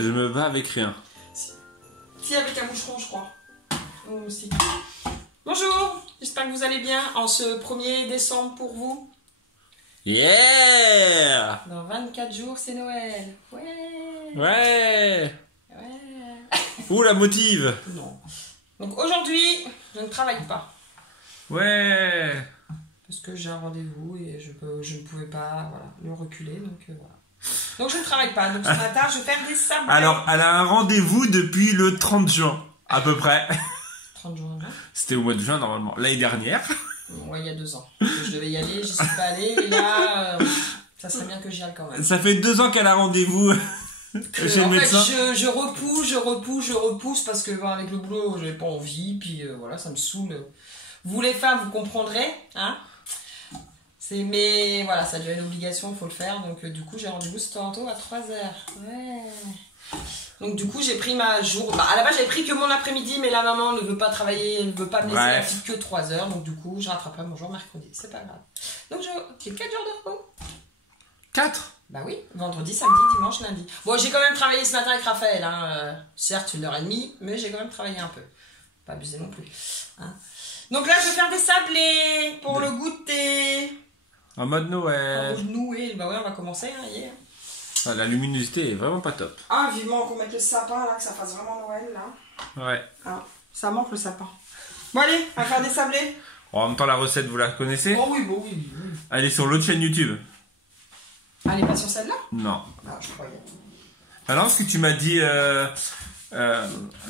Je me bats avec rien. Si, avec un moucheron, je crois. Si. Bonjour, j'espère que vous allez bien en ce 1er décembre pour vous. Yeah! Dans 24 jours, c'est Noël. Ouais. Ouais! Ouais. Ouh, la motive! Non. Donc aujourd'hui, je ne travaille pas. Ouais! Parce que j'ai un rendez-vous et je ne pouvais pas le reculer. Donc voilà. Donc je ne travaille pas. Donc ce matin, je vais faire des sablés. Alors, elle a un rendez-vous depuis le 30 juin, à peu près. 30 juin, non? C'était au mois de juin, normalement. L'année dernière. Ouais, il y a 2 ans. Je devais y aller, j'y suis pas allée. Et là, ça serait bien que j'y aille quand même. Ça fait 2 ans qu'elle a rendez-vous chez le médecin. Fait, je repousse parce que avec le boulot, j'avais pas envie. Puis voilà, ça me saoule. Vous les femmes, vous comprendrez, hein? Mais voilà, ça devient une obligation, il faut le faire. Donc du coup, j'ai rendez-vous tantôt à 3h. Ouais. Donc du coup, j'ai pris ma journée. À la base, j'avais pris que mon après-midi, mais la maman ne veut pas travailler, elle ne veut pas me laisser la petite que 3h. Donc du coup, je rattraperai mon jour mercredi. C'est pas grave. Donc j'ai 4 jours de repos. 4? Bah oui, vendredi, samedi, dimanche, lundi. Bon, j'ai quand même travaillé ce matin avec Raphaël. Hein. Certes, 1h30, mais j'ai quand même travaillé un peu. Pas abusé non plus. Hein. Donc là, je vais faire des sablés pour le goûter. En mode Noël. En mode Noël. Bah ouais, on va commencer, hein, hier. Ah, la luminosité est vraiment pas top. Ah, vivement qu'on mette le sapin, là, que ça fasse vraiment Noël, là. Ouais. Ah, ça manque le sapin. Bon, allez, on va faire des sablés. En même temps, la recette, vous la connaissez? Oh oui, bon, oui. Elle est sur l'autre chaîne YouTube. Elle est pas sur celle-là? Non. Ah, je croyais. Alors, ce que tu m'as dit...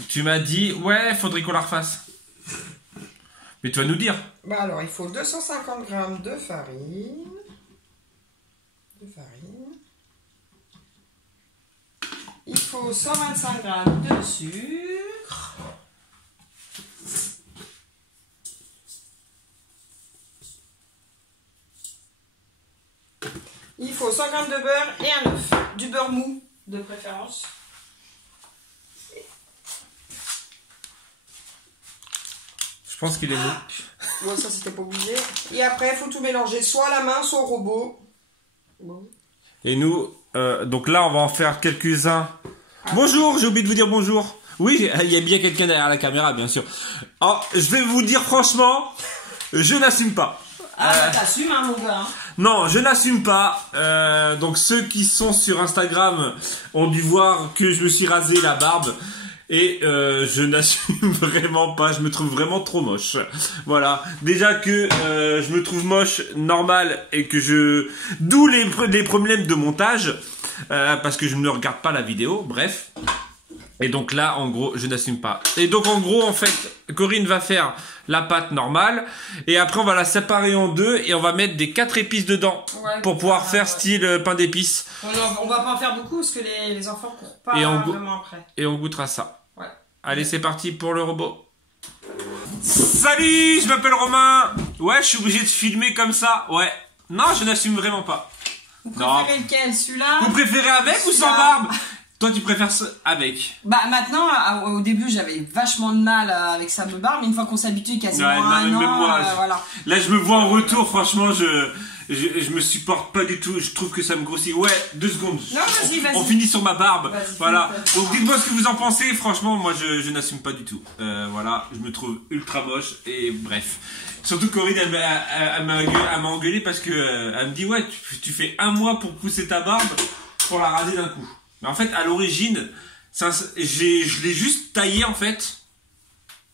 tu m'as dit... Ouais, faudrait qu'on la refasse. Mais tu vas nous dire. Bah alors, il faut 250 g de farine. Il faut 125 g de sucre. Il faut 100 g de beurre et un œuf. Du beurre mou, de préférence. Je pense qu'il est mou. Ouais, ça c'était pas obligé. Et après, il faut tout mélanger, soit à la main, soit au robot. Bon. Et nous, donc là, on va en faire quelques-uns. Bonjour, j'ai oublié de vous dire bonjour. Oui, il y a bien quelqu'un derrière la caméra, bien sûr. Alors, je vais vous dire franchement, je n'assume pas. Ah, bah t'assumes, hein, mon gars. Non, je n'assume pas. Donc ceux qui sont sur Instagram ont dû voir que je me suis rasé la barbe. Et je n'assume vraiment pas, je me trouve vraiment trop moche. Voilà, déjà que je me trouve moche normal et que je... D'où les problèmes de montage, parce que je ne regarde pas la vidéo, bref. Et donc là, en gros, je n'assume pas. Et donc en gros, en fait, Corinne va faire la pâte normale. Et après, on va la séparer en deux et on va mettre des 4 épices dedans. Ouais, pour pouvoir faire style pain d'épices. On va pas en faire beaucoup parce que les enfants courent pas vraiment après. Et on goûtera ça. Ouais. Allez, c'est parti pour le robot. Salut, je m'appelle Romain. Ouais, je suis obligé de filmer comme ça. Ouais. Non, je n'assume vraiment pas. Vous préférez lequel, celui-là? Vous préférez avec ou sans barbe? Toi, tu préfères avec? Bah maintenant, au début, j'avais vachement de mal avec ça de barbe, mais une fois qu'on s'habitue quasiment un an, voilà. Là, je me vois en retour, franchement, je me supporte pas du tout. Je trouve que ça me grossit. Ouais, 2 secondes. Non, vas-y. On finit sur ma barbe. Voilà. Donc dites-moi ce que vous en pensez. Franchement, moi, je n'assume pas du tout. Voilà, je me trouve ultra moche et bref. Surtout Corinne, elle m'a engueulé parce que elle me dit ouais, tu fais 1 mois pour pousser ta barbe pour la raser d'un coup. Mais en fait, à l'origine, je l'ai juste taillé en fait,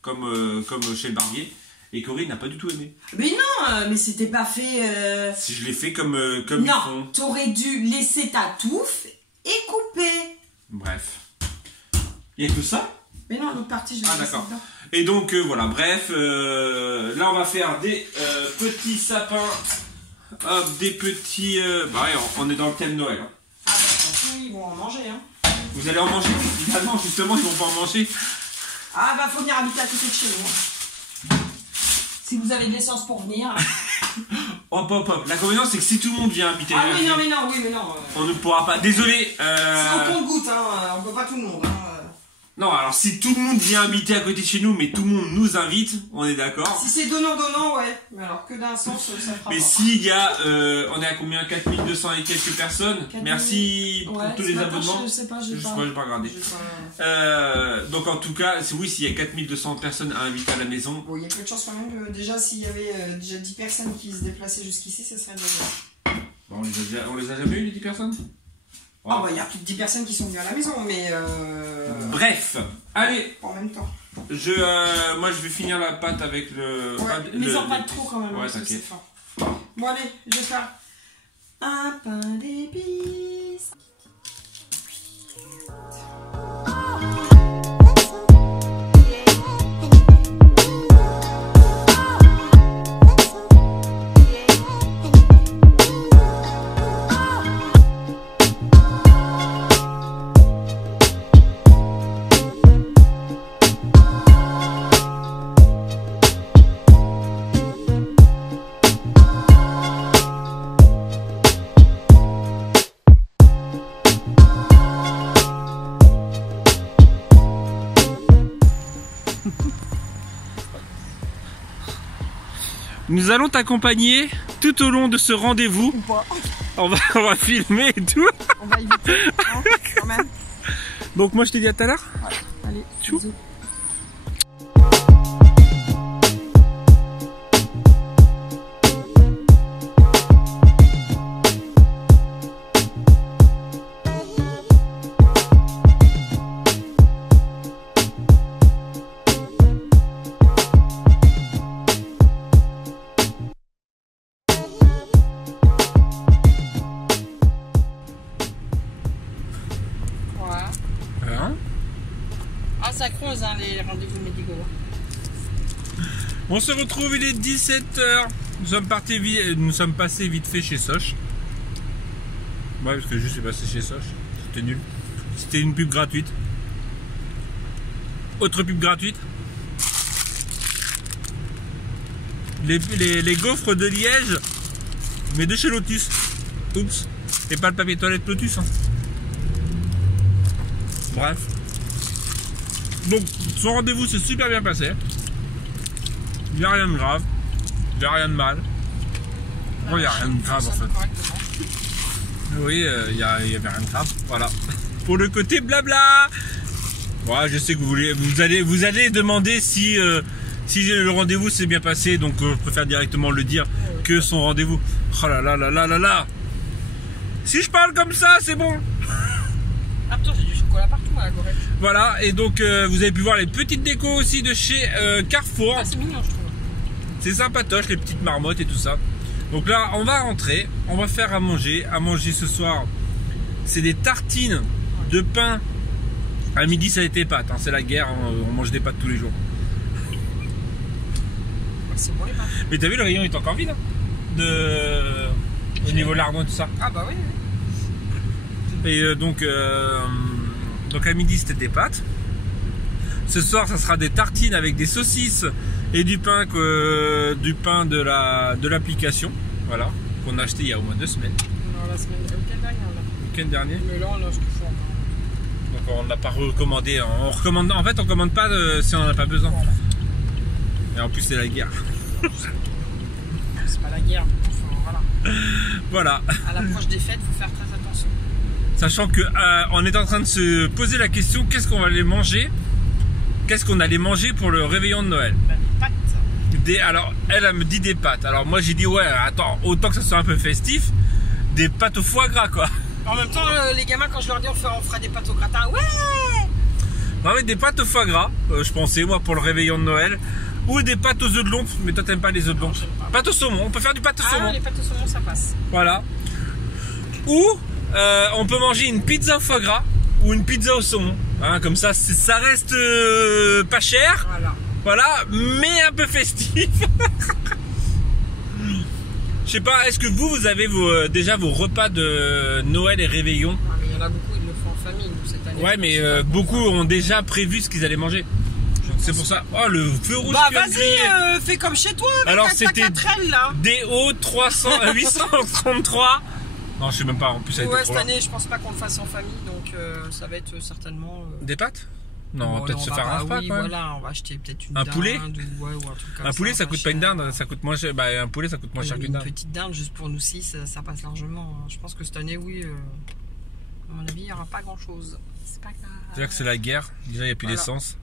comme chez le barbier. Et Corinne n'a pas du tout aimé. Mais non, mais c'était pas fait... Si je l'ai fait comme ils font. Non, t'aurais dû laisser ta touffe et couper. Bref. Il y a que ça? Mais non, l'autre partie, je l'ai laissé dedans. Et donc, voilà, bref. Là, on va faire des petits sapins. Hop, des petits... Bah ouais, on est dans le thème Noël. Hein. Ah bah attention, ils vont en manger, hein. Vous allez en manger? Ah non, justement, ils vont pas en manger. Ah bah faut venir habiter à côté de chez nous. Si vous avez de l'essence pour venir. Hop, hop, hop. L'inconvénient, c'est que si tout le monde vient habiter... Ah oui, non. On ne pourra pas. Désolé. C'est au compte-goutte, hein. On peut pas tout le monde, hein. Non, alors si tout le monde vient habiter à côté de chez nous, mais tout le monde nous invite, on est d'accord. Si c'est donnant, ouais. Mais alors que d'un sens, ça fera mais pas. s'il y a, on est à combien? 4200 et quelques personnes. 4000... Merci pour tous les abonnements. Je sais pas, j'ai pas regardé. Donc en tout cas, oui, s'il y a 4200 personnes à inviter à la maison. Bon, il y a peu de chance quand même que déjà s'il y avait déjà 10 personnes qui se déplaçaient jusqu'ici, ça serait déjà bien. Bon, on les a jamais eu les 10 personnes? Ah bah il y a plus de 10 personnes qui sont venues à la maison, mais bref, allez. En même temps. Moi je vais finir la pâte avec le... Ouais, mais en pas trop quand même. Ouais, t'inquiète. Bon allez, je vais faire un pain d'épices. Nous allons t'accompagner tout au long de ce rendez-vous. On va filmer et tout. On va éviter, hein, quand même. Donc moi je te dis à tout à l'heure. Ouais. Allez, tchou. bisous. Ah, ça creuse hein, les rendez-vous médicaux. On se retrouve, il est 17h. Nous sommes passés vite fait chez Soch. Ouais, parce que je suis passé chez Soch. C'était nul. C'était une pub gratuite. Autre pub gratuite. Les gaufres de Liège, mais de chez Lotus. Oups. Et pas le papier toilette Lotus. Hein. Bref. Donc, son rendez-vous s'est super bien passé. Il n'y a rien de grave. Il n'y a rien de mal. Bon, il n'y a rien de grave en fait. Oui, il n'y avait rien de grave. Voilà. Pour le côté blabla. Ouais, je sais que vous allez demander si le rendez-vous s'est bien passé. Donc, je préfère directement le dire que son rendez-vous. Oh là là là là là là. Si je parle comme ça, c'est bon. Attends, j'ai du chocolat partout à la gorette. Voilà, et donc vous avez pu voir les petites décos aussi de chez Carrefour. Ah, c'est mignon, je trouve. C'est sympatoche, les petites marmottes et tout ça. Donc là, on va rentrer, on va faire à manger. À manger ce soir, c'est des tartines de pain. À midi, ça a été pâtes, hein, c'est la guerre, hein, on mange des pâtes tous les jours. C'est bon les pâtes. Mais t'as vu, le rayon est encore vide hein, au niveau lardon et tout ça. Ah bah oui, oui. Et donc à midi c'était des pâtes. Ce soir ça sera des tartines avec des saucisses et du pain de l'application. Voilà, qu'on a acheté il y a au moins 2 semaines. Non, la semaine, le week-end dernier. Le week-end dernier. Mais là on a ce qu'il faut encore. Donc on n'a pas recommandé. On recommande. En fait on commande pas si on n'en a pas besoin. Voilà. Et en plus c'est la guerre. C'est pas la guerre. Enfin, voilà. À l'approche des fêtes, il faut faire très attention. Sachant que on est en train de se poser la question, qu'est-ce qu'on va aller manger? Qu'est-ce qu'on allait manger pour le réveillon de Noël? Bah, des pâtes. Alors elle me dit des pâtes. Alors moi j'ai dit ouais, attends, autant que ça soit un peu festif, des pâtes au foie gras quoi. En même temps, les gamins quand je leur dis on fera des pâtes au gratin, ouais. Non mais des pâtes au foie gras, je pensais moi pour le réveillon de Noël. Ou des pâtes aux œufs de lompe, mais toi t'aimes pas les œufs de lompe. Pâtes au saumon, on peut faire du pâte au saumon. Ah, les pâtes au saumon ça passe. Voilà. Ou on peut manger une pizza au foie gras ou une pizza au saumon. Hein, comme ça, ça reste pas cher. Voilà, mais un peu festif. Je sais pas, est-ce que vous avez déjà vos repas de Noël et réveillon? Ah, mais il y en a beaucoup, ils le font en famille nous, cette année. Ouais, mais beaucoup ont déjà prévu ce qu'ils allaient manger. C'est pour ça. Oh, le feu rouge. Bah vas-y, fais comme chez toi avec alors, ta c'était 4L là. DO 833. Non, je sais même pas. En plus, ça a été Ouais, trop cette long. année, je pense pas qu'on le fasse en famille, donc ça va être certainement. Des pâtes? Non, on va peut-être se faire un repas, oui, quoi. Voilà, on va acheter peut-être une Un dinde poulet ou un truc comme ça. Un poulet, ça coûte pas une dinde, ça coûte moins cher. Bah, un poulet, ça coûte moins cher qu'une dinde. Une petite dinde, juste pour nous 6, ça passe largement. Je pense que cette année, oui, à mon avis, il n'y aura pas grand-chose. C'est pas grave. C'est-à-dire que c'est la guerre, déjà, il n'y a plus d'essence.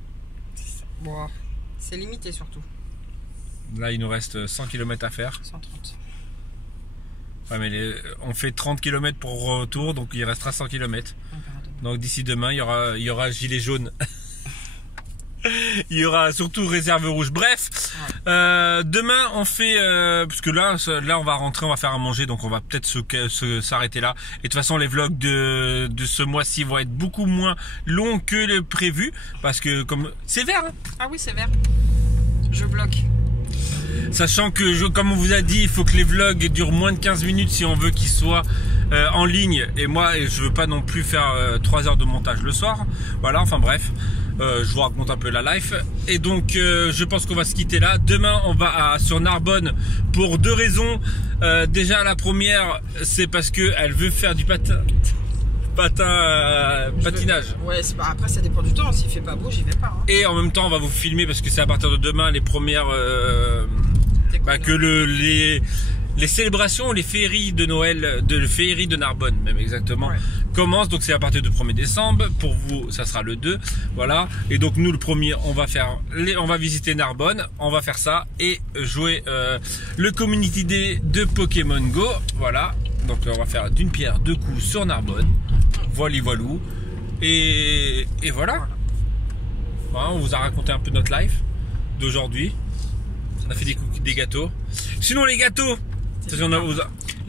Bon, c'est limité surtout. Là, il nous reste 100 km à faire. 130. Ouais, mais on fait 30 km pour retour, donc il restera 100 km. Donc d'ici demain, il y aura gilet jaune. Il y aura surtout réserve rouge. Bref, demain on fait parce que là on va rentrer, on va faire à manger, donc on va peut-être s'arrêter là. Et de toute façon les vlogs de ce mois-ci vont être beaucoup moins longs que le prévu, parce que comme c'est vert. Hein. Ah oui, c'est vert. Je bloque. Sachant que comme on vous a dit, il faut que les vlogs durent moins de 15 minutes si on veut qu'ils soient en ligne. Et moi, je veux pas non plus faire 3 heures de montage le soir. Voilà, enfin bref. Je vous raconte un peu la life. Et donc je pense qu'on va se quitter là. Demain on va sur Narbonne pour 2 raisons. Déjà la première, c'est parce que elle veut faire du patinage. Ouais, après ça dépend du temps. S'il fait pas beau, j'y vais pas. Hein. Et en même temps on va vous filmer, parce que c'est à partir de demain les premières que les célébrations, les féeries de Noël, de féeries de Narbonne même exactement, commencent. Donc c'est à partir du 1er décembre. Pour vous, ça sera le 2. Voilà. Et donc nous, le premier, on va visiter Narbonne, on va faire ça et jouer le Community Day de Pokémon Go. Voilà. Donc on va faire d'une pierre deux coups sur Narbonne. Voilou. Et voilà. Voilà. On vous a raconté un peu notre life d'aujourd'hui. On a fait des gâteaux. Sinon les gâteaux,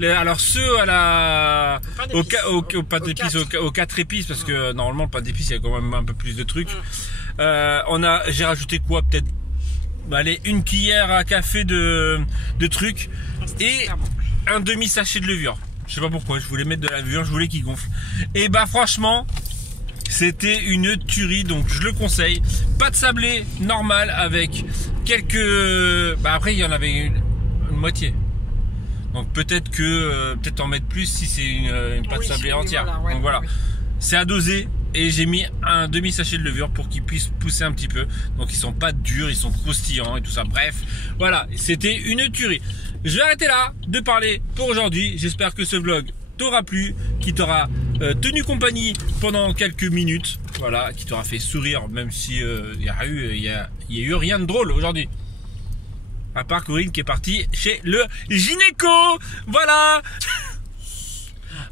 alors ceux à la au pain d'épices, aux 4 épices, parce que normalement le pain d'épices il y a quand même un peu plus de trucs. J'ai rajouté quoi, peut-être allez, une cuillère à café de trucs et un demi sachet de levure. Je sais pas pourquoi, je voulais mettre de la levure, je voulais qu'il gonfle. Et bah franchement, c'était une tuerie, donc je le conseille. Pas de sablé normal avec quelques... Bah après il y en avait une moitié. Donc peut-être en mettre plus si c'est une pâte sablée entière. Voilà, donc voilà, c'est à doser. Et j'ai mis un demi sachet de levure pour qu'ils puissent pousser un petit peu. Donc ils sont pas durs, ils sont croustillants et tout ça. Bref, voilà, c'était une tuerie. Je vais arrêter là de parler pour aujourd'hui. J'espère que ce vlog t'aura plu, qui t'aura tenu compagnie pendant quelques minutes. Voilà, qui t'aura fait sourire, même si il y a eu rien de drôle aujourd'hui. À part Corinne qui est partie chez le gynéco. Voilà.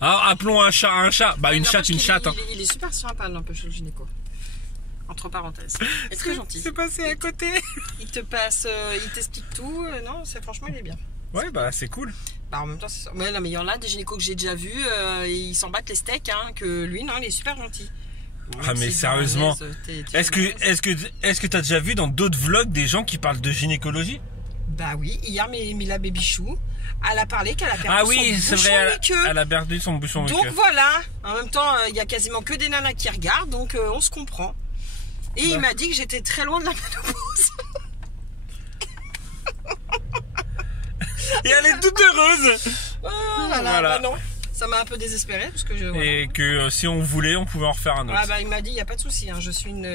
Alors appelons un chat. Bah une chatte, une chatte. Il est super sympa, n'empêche, le gynéco. Entre parenthèses. Il est très gentil. C'est passé à côté. Il t'explique tout. Non, franchement, il est bien. Ouais, bah c'est cool. Bah en même temps, c'est ça. Ouais, non, mais il y en a des gynécos que j'ai déjà vus, ils s'en battent les steaks, hein, que lui, non, il est super gentil. Ah mais sérieusement, est-ce que t'as déjà vu dans d'autres vlogs des gens qui parlent de gynécologie? Bah oui, hier Mila Bébichou, elle a parlé qu'elle a perdu son bouchon muqueux. Elle a perdu son bouchon muqueux. Donc voilà, en même temps, il y a quasiment que des nanas qui regardent, donc on se comprend. Et il m'a dit que j'étais très loin de la ménopause. Et elle est toute heureuse. Voilà. Bah non, ça m'a un peu désespéré parce que et que si on voulait, on pouvait en refaire un autre. Ah bah il m'a dit, il n'y a pas de souci, hein, je suis une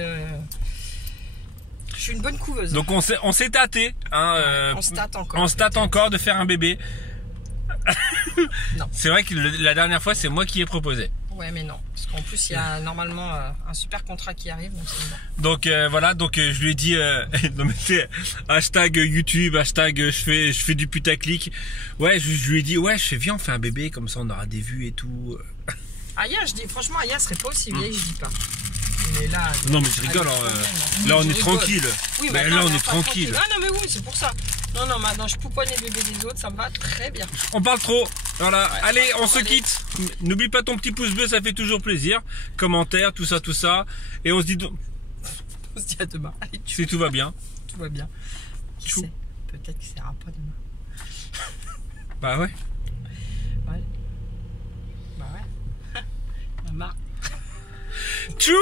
bonne couveuse. Donc on s'est tâté, hein, on se tâte encore. On se tâte encore de faire un bébé. Non. C'est vrai que la dernière fois, c'est moi qui ai proposé. Ouais, mais non, parce qu'en plus il y a normalement un super contrat qui arrive, donc c'est bon. Donc voilà, donc je lui ai dit hashtag YouTube, hashtag je fais du putaclic. Ouais, je lui ai dit ouais, viens, on fait un bébé, comme ça on aura des vues et tout. Aya, je dis franchement, Aya serait pas aussi vieille, je dis pas. Mais là, non mais je rigole, là on est tranquille. Oui, mais là on est tranquille. Ah non mais oui, c'est pour ça. Non, maintenant je pouponne les bébés des autres, ça me va très bien. On parle trop. Voilà, ouais, allez, on se quitte. N'oublie pas ton petit pouce bleu, ça fait toujours plaisir. Commentaire, tout ça. Et on se dit à demain. Allez, si tout va bien. Tout va bien. Qui sait, peut-être que ça ira pas demain. Bah ouais. Ouais. Bah ouais. Maman. Tchou.